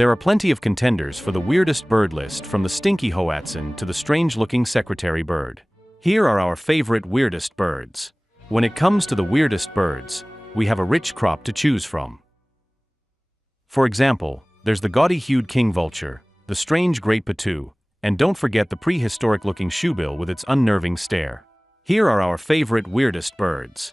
There are plenty of contenders for the weirdest bird list, from the stinky Hoatzin to the strange-looking secretary bird. Here are our favorite weirdest birds. When it comes to the weirdest birds, we have a rich crop to choose from. For example, there's the gaudy-hued king vulture, the strange great Potoo, and don't forget the prehistoric-looking shoebill with its unnerving stare. Here are our favorite weirdest birds.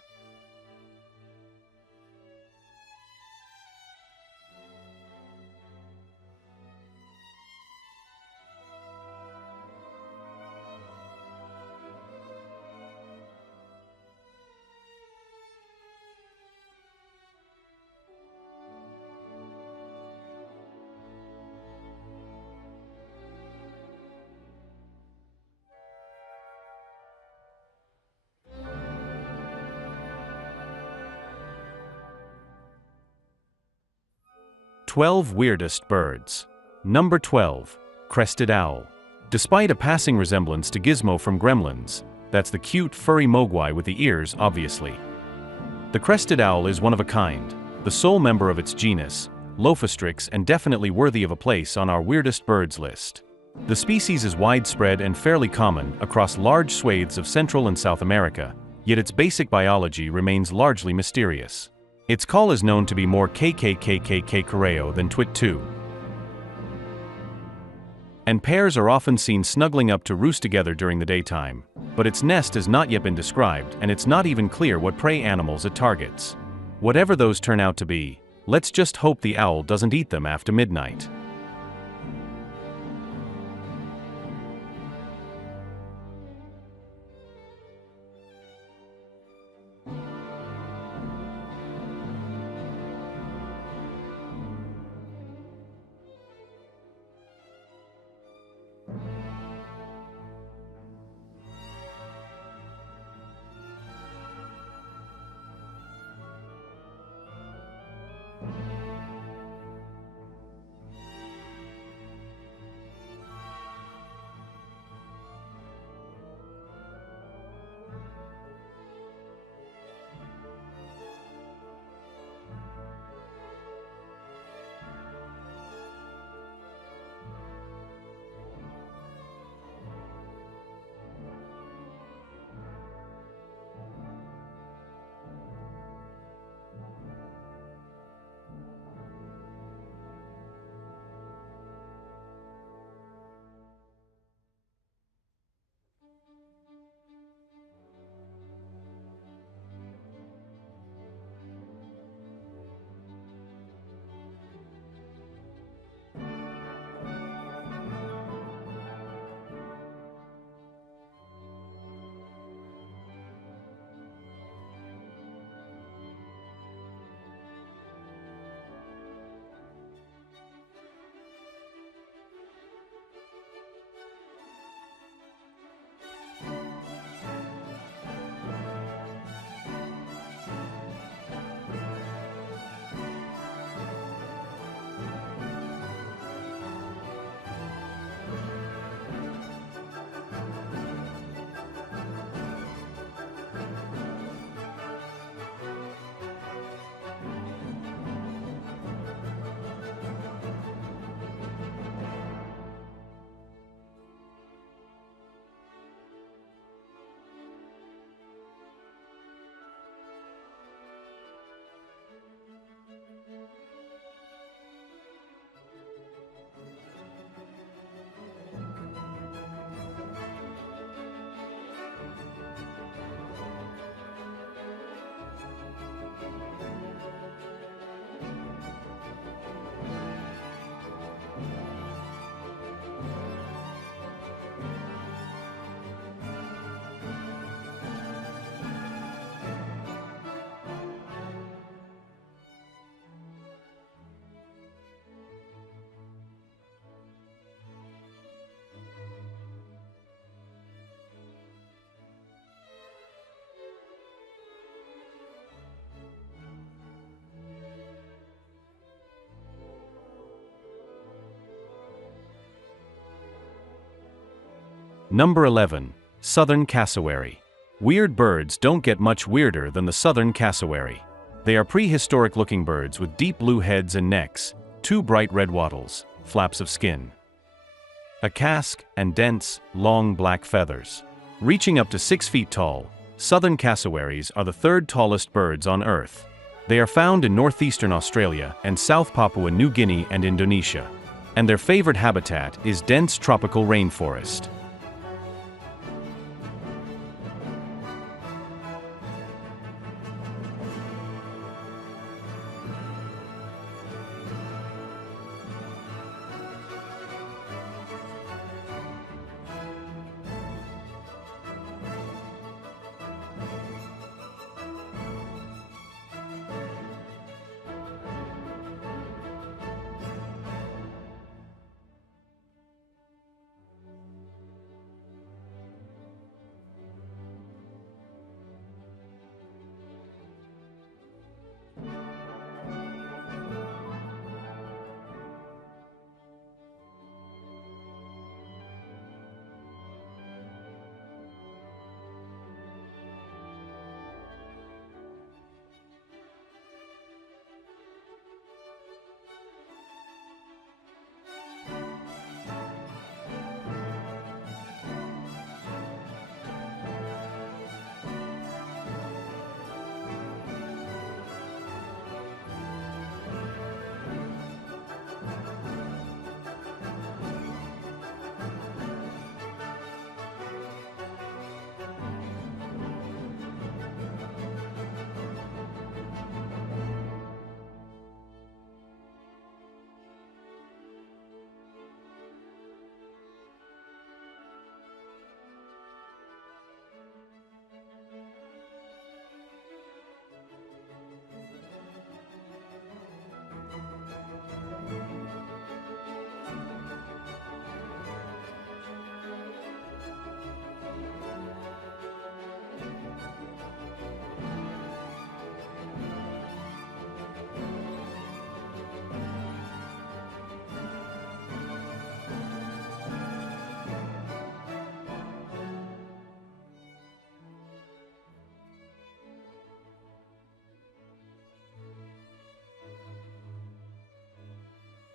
"12 Weirdest Birds." Number 12. Crested Owl. Despite a passing resemblance to Gizmo from Gremlins, that's the cute, furry mogwai with the ears, obviously. The crested owl is one of a kind, the sole member of its genus, Lophostrix, and definitely worthy of a place on our weirdest birds list. The species is widespread and fairly common across large swathes of Central and South America, yet its basic biology remains largely mysterious. Its call is known to be more kkkkkk than twit-too. And pairs are often seen snuggling up to roost together during the daytime, but its nest has not yet been described, and it's not even clear what prey animals it targets. Whatever those turn out to be, let's just hope the owl doesn't eat them after midnight. Number 11. Southern Cassowary. Weird birds don't get much weirder than the southern cassowary. They are prehistoric-looking birds with deep blue heads and necks, 2 bright red wattles, flaps of skin, a casque, and dense, long black feathers. Reaching up to 6 feet tall, southern cassowaries are the 3rd tallest birds on Earth. They are found in northeastern Australia and South Papua New Guinea and Indonesia, and their favorite habitat is dense tropical rainforest.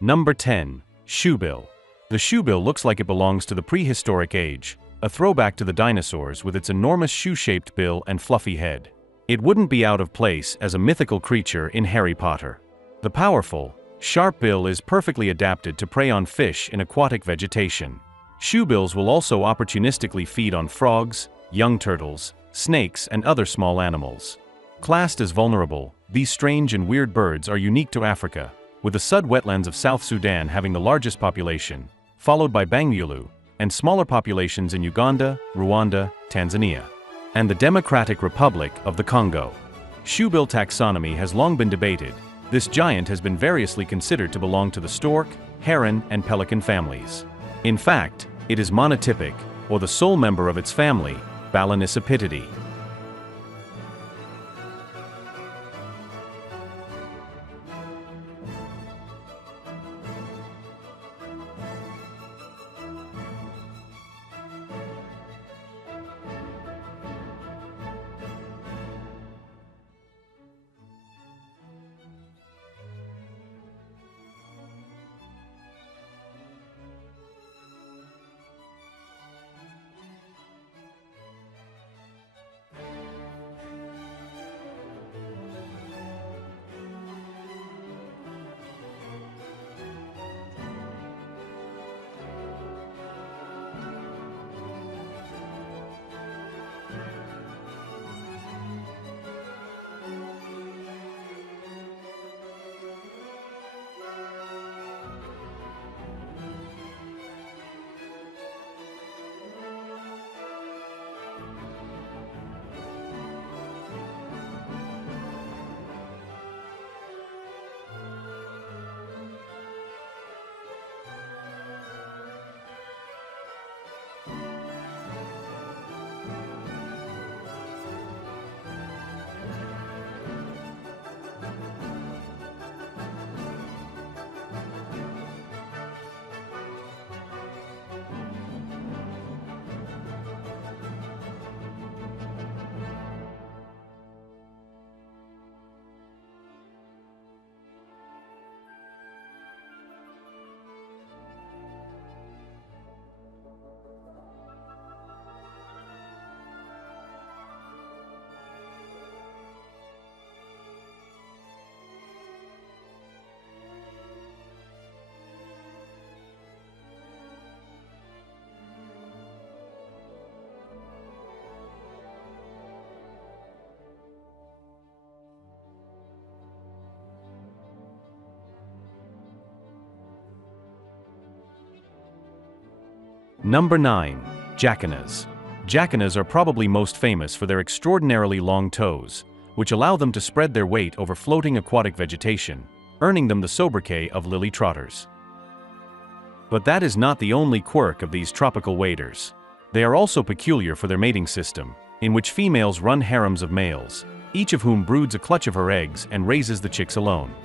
Number 10. Shoebill. The shoebill looks like it belongs to the prehistoric age, a throwback to the dinosaurs with its enormous shoe-shaped bill and fluffy head. It wouldn't be out of place as a mythical creature in Harry Potter. The powerful, sharp bill is perfectly adapted to prey on fish in aquatic vegetation. Shoebills will also opportunistically feed on frogs, young turtles, snakes, and other small animals. Classed as vulnerable, these strange and weird birds are unique to Africa, with the Sud wetlands of South Sudan having the largest population, followed by Bangweulu, and smaller populations in Uganda, Rwanda, Tanzania, and the Democratic Republic of the Congo. Shoebill taxonomy has long been debated. This giant has been variously considered to belong to the stork, heron, and pelican families. In fact, it is monotypic, or the sole member of its family, Balanicipitidae. Number 9. Jacanas. Jacanas are probably most famous for their extraordinarily long toes, which allow them to spread their weight over floating aquatic vegetation, earning them the sobriquet of lily trotters. But that is not the only quirk of these tropical waders. They are also peculiar for their mating system, in which females run harems of males, each of whom broods a clutch of her eggs and raises the chicks alone.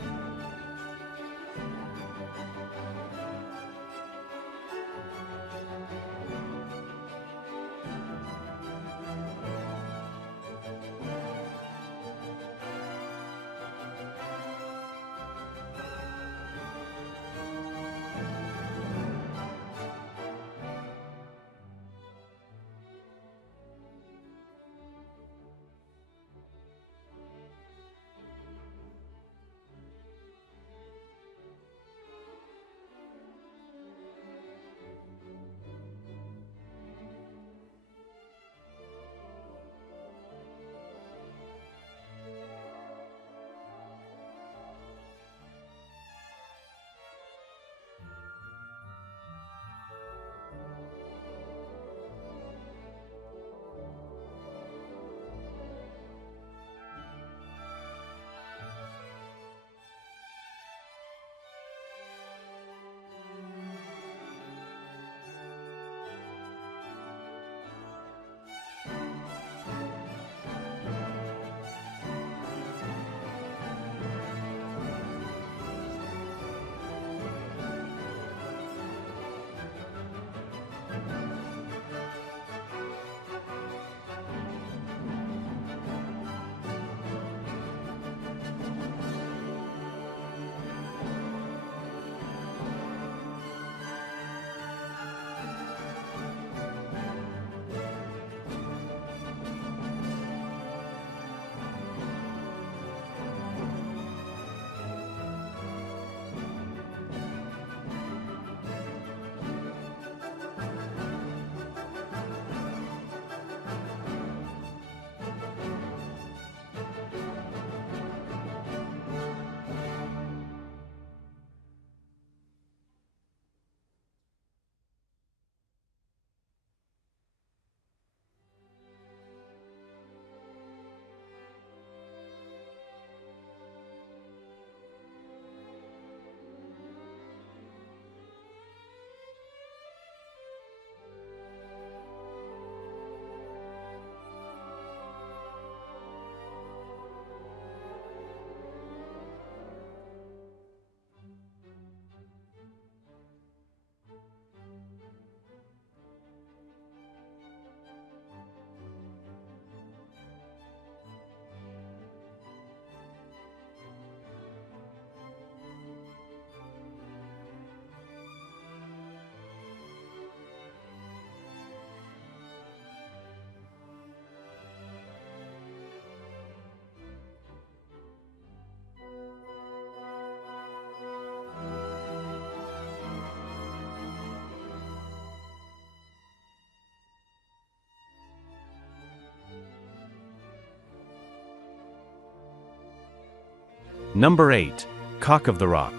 Number 8. Cock of the Rock.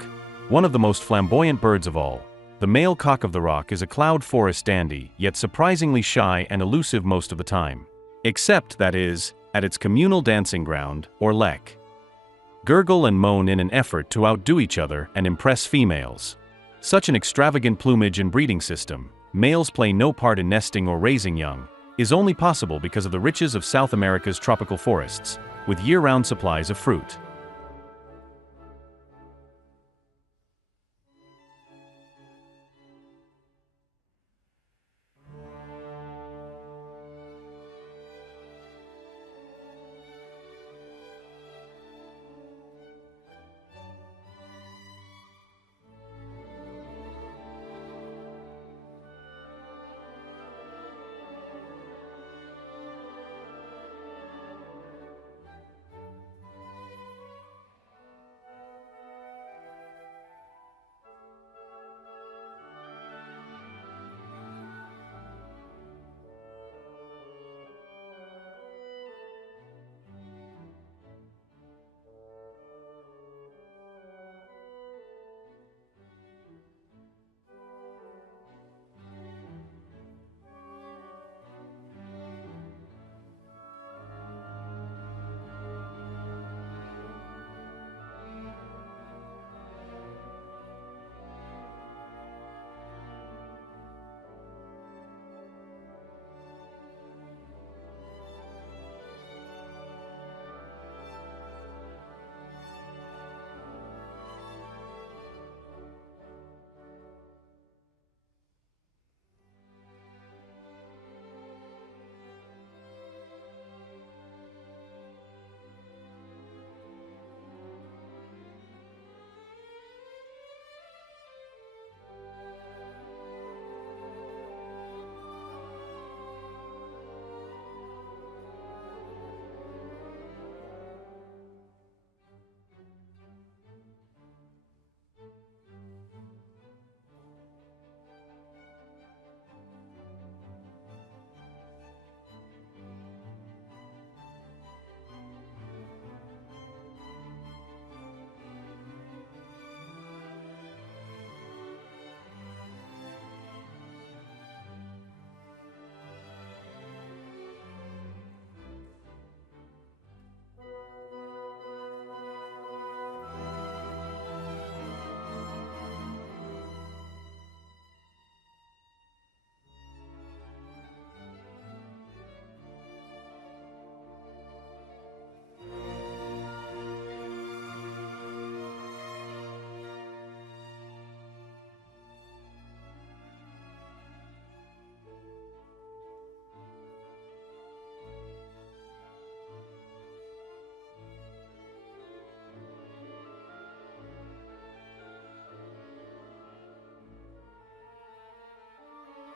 One of the most flamboyant birds of all, the male cock of the rock is a cloud forest dandy, yet surprisingly shy and elusive most of the time. Except, that is, at its communal dancing ground, or lek. Gurgle and moan in an effort to outdo each other and impress females. Such an extravagant plumage and breeding system, males play no part in nesting or raising young, is only possible because of the riches of South America's tropical forests, with year-round supplies of fruit.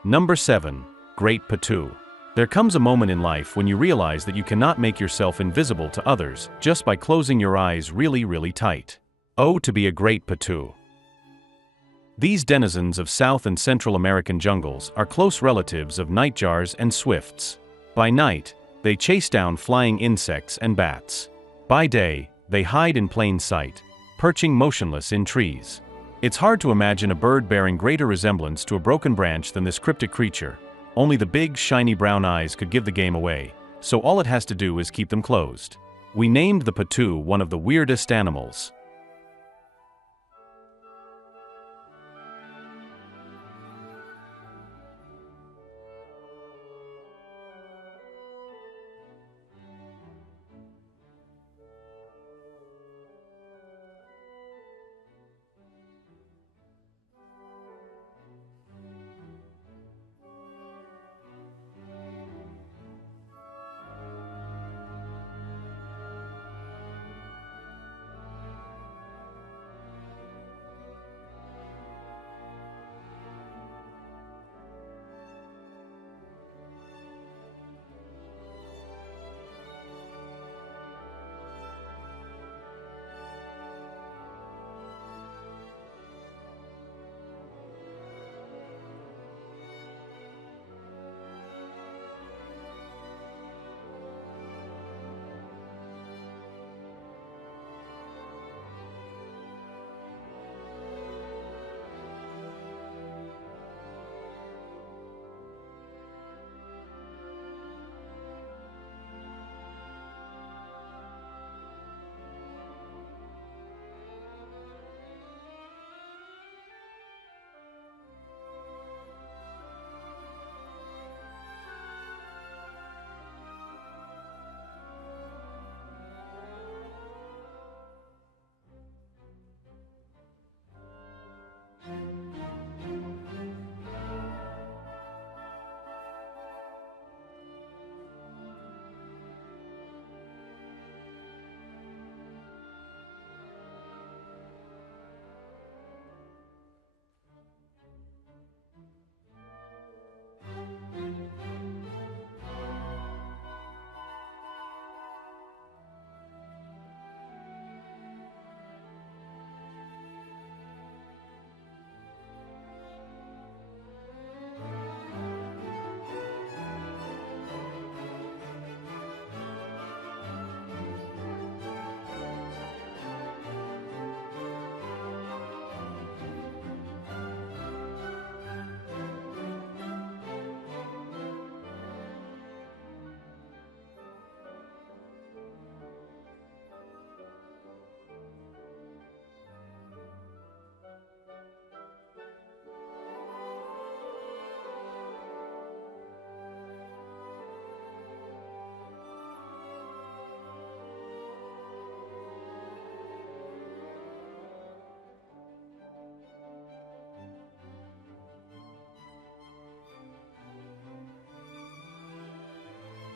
Number 7. Great Potoo. There comes a moment in life when you realize that you cannot make yourself invisible to others just by closing your eyes really, really tight. Oh, to be a great Potoo. These denizens of South and Central American jungles are close relatives of nightjars and swifts. By night, they chase down flying insects and bats. By day, they hide in plain sight, perching motionless in trees. It's hard to imagine a bird bearing greater resemblance to a broken branch than this cryptic creature. Only the big, shiny brown eyes could give the game away, so all it has to do is keep them closed. We named the Potoo one of the weirdest animals.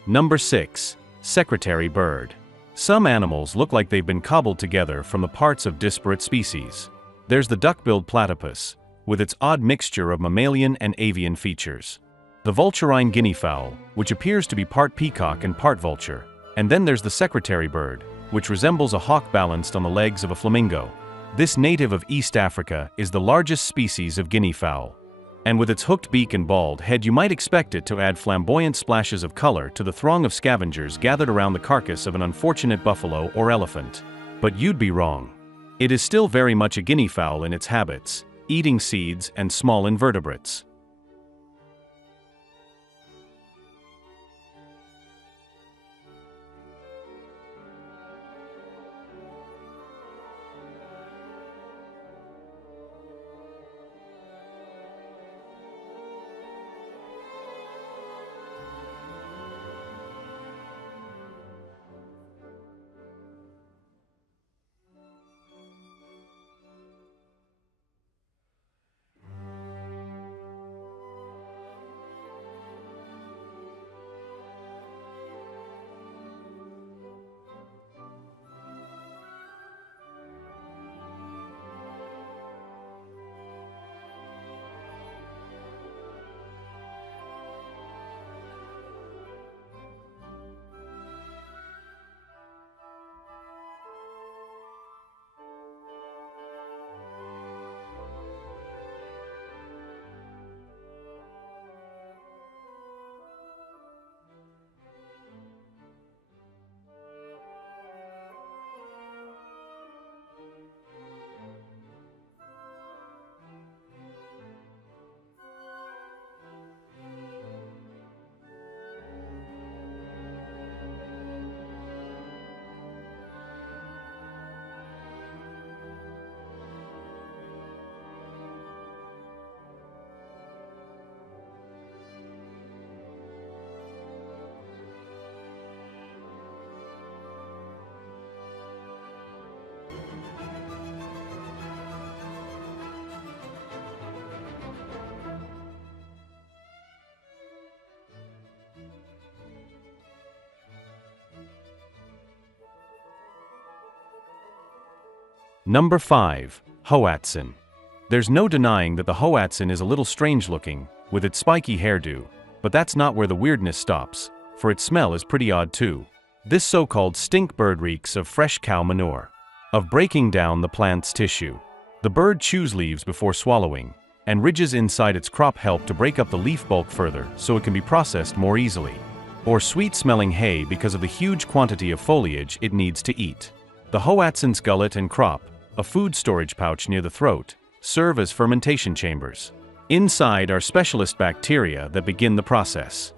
Number 6. Secretary bird. Some animals look like they've been cobbled together from the parts of disparate species. There's the duck-billed platypus, with its odd mixture of mammalian and avian features. The vulturine guinea fowl, which appears to be part peacock and part vulture. And then there's the secretary bird, which resembles a hawk balanced on the legs of a flamingo. This native of East Africa is the largest species of guinea fowl. And with its hooked beak and bald head, you might expect it to add flamboyant splashes of color to the throng of scavengers gathered around the carcass of an unfortunate buffalo or elephant. But you'd be wrong. It is still very much a guinea fowl in its habits, eating seeds and small invertebrates. Number 5. Hoatzin. There's no denying that the Hoatzin is a little strange looking, with its spiky hairdo, but that's not where the weirdness stops, for its smell is pretty odd too. This so-called stink bird reeks of fresh cow manure, of breaking down the plant's tissue. The bird chews leaves before swallowing, and ridges inside its crop help to break up the leaf bulk further so it can be processed more easily. Or sweet-smelling hay because of the huge quantity of foliage it needs to eat. The Hoatzin's gullet and crop, a food storage pouch near the throat, serve as fermentation chambers. Inside are specialist bacteria that begin the process.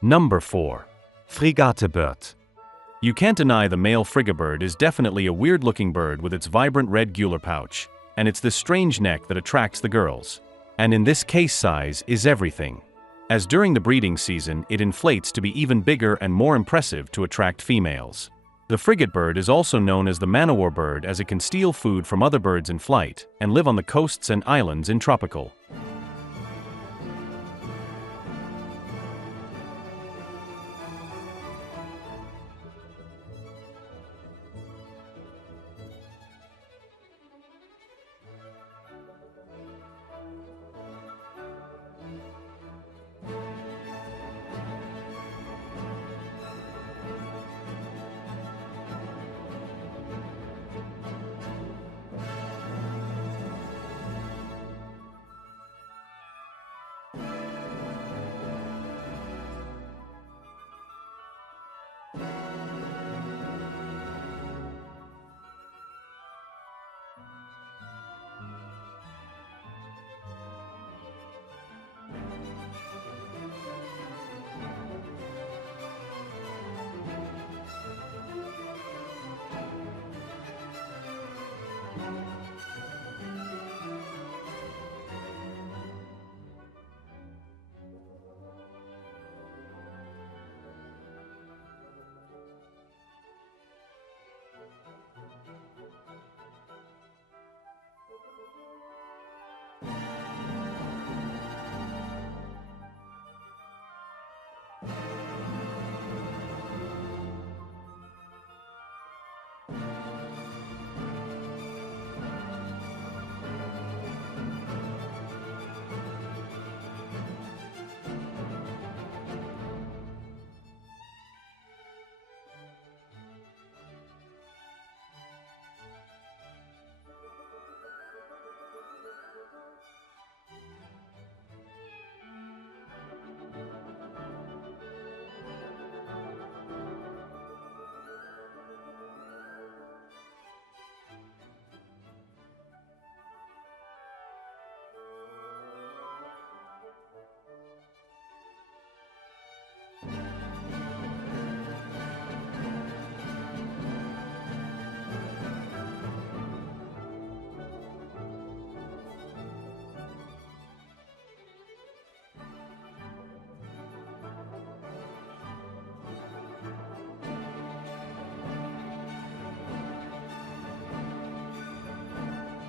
Number 4. Frigatebird. You can't deny the male Frigatebird is definitely a weird-looking bird with its vibrant red gular pouch, and it's this strange neck that attracts the girls. And in this case size is everything, as during the breeding season it inflates to be even bigger and more impressive to attract females. The Frigatebird is also known as the man-o-war bird as it can steal food from other birds in flight and live on the coasts and islands in tropical.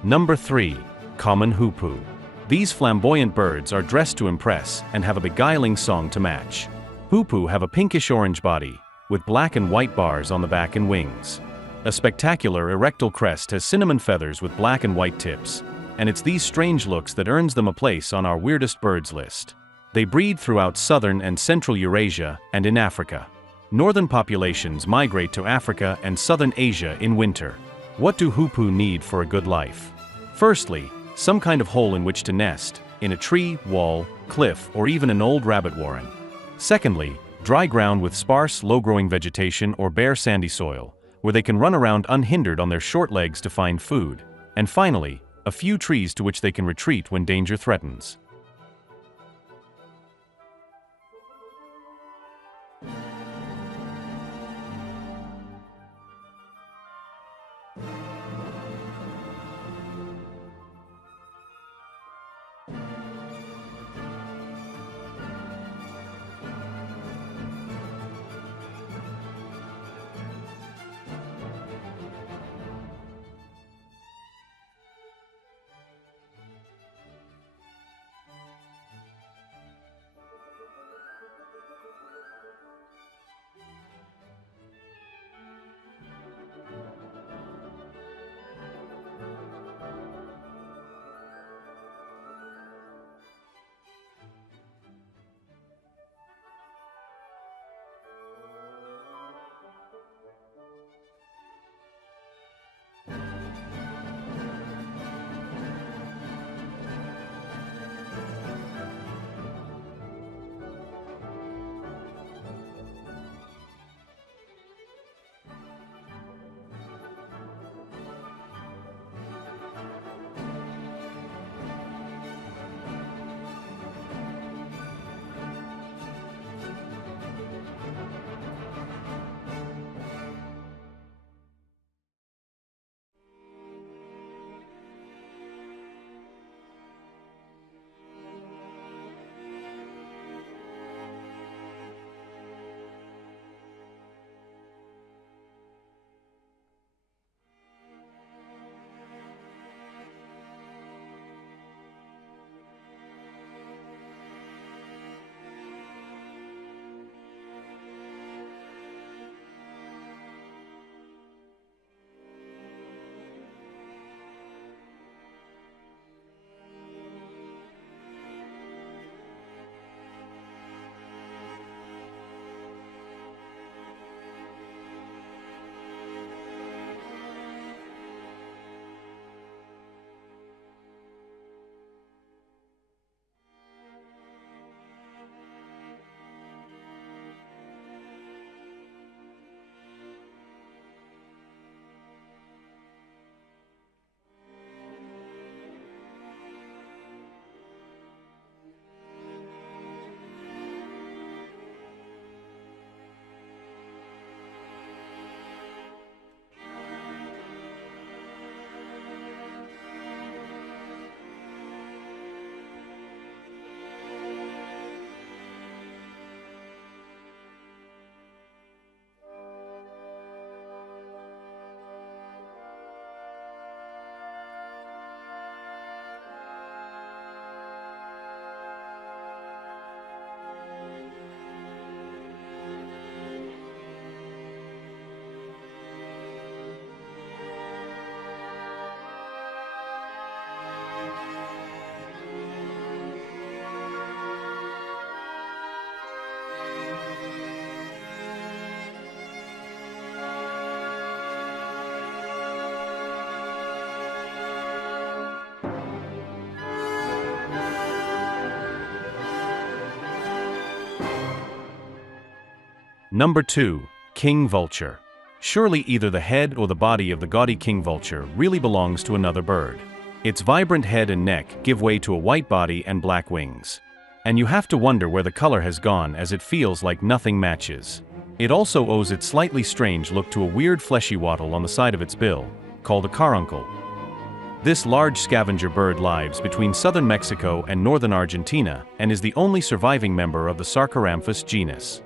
Number 3. Common Hoopoe. These flamboyant birds are dressed to impress and have a beguiling song to match. Hoopoe have a pinkish-orange body, with black and white bars on the back and wings. A spectacular erectile crest has cinnamon feathers with black and white tips, and it's these strange looks that earns them a place on our weirdest birds list. They breed throughout southern and central Eurasia and in Africa. Northern populations migrate to Africa and southern Asia in winter. What do Hoopoe need for a good life? Firstly, some kind of hole in which to nest, in a tree, wall, cliff, or even an old rabbit warren. Secondly, dry ground with sparse, low-growing vegetation or bare sandy soil, where they can run around unhindered on their short legs to find food. And finally, a few trees to which they can retreat when danger threatens. Number 2. King Vulture. Surely either the head or the body of the gaudy king vulture really belongs to another bird. Its vibrant head and neck give way to a white body and black wings. And you have to wonder where the color has gone, as it feels like nothing matches. It also owes its slightly strange look to a weird fleshy wattle on the side of its bill, called a caruncle. This large scavenger bird lives between southern Mexico and northern Argentina and is the only surviving member of the Sarcoramphus genus.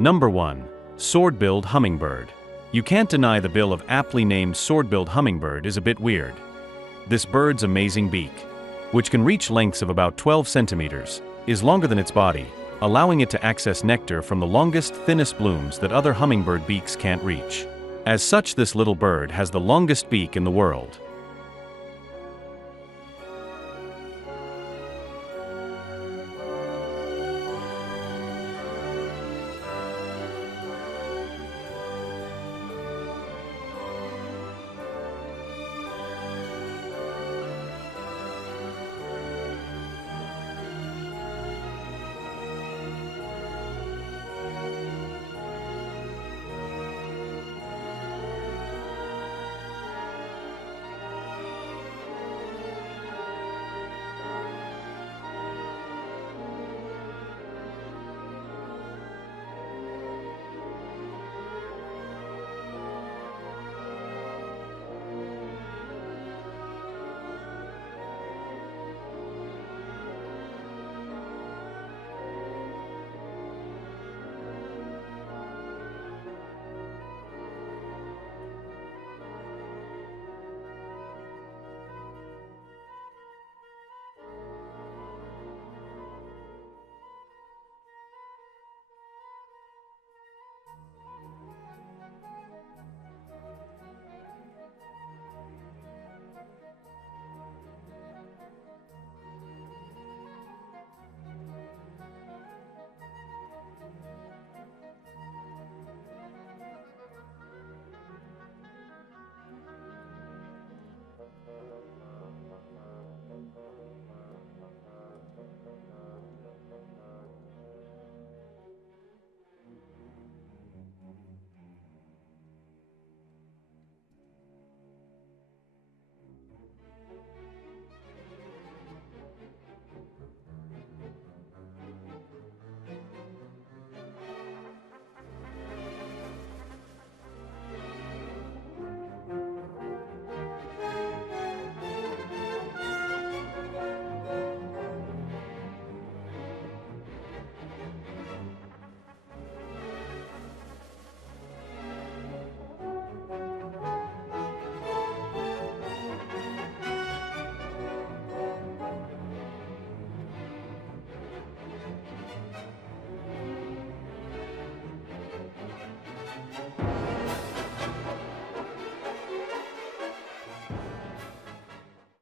Number 1. Sword-billed hummingbird. You can't deny the bill of aptly named sword-billed hummingbird is a bit weird. This bird's amazing beak, which can reach lengths of about 12 centimeters, is longer than its body, allowing it to access nectar from the longest, thinnest blooms that other hummingbird beaks can't reach. As such, this little bird has the longest beak in the world.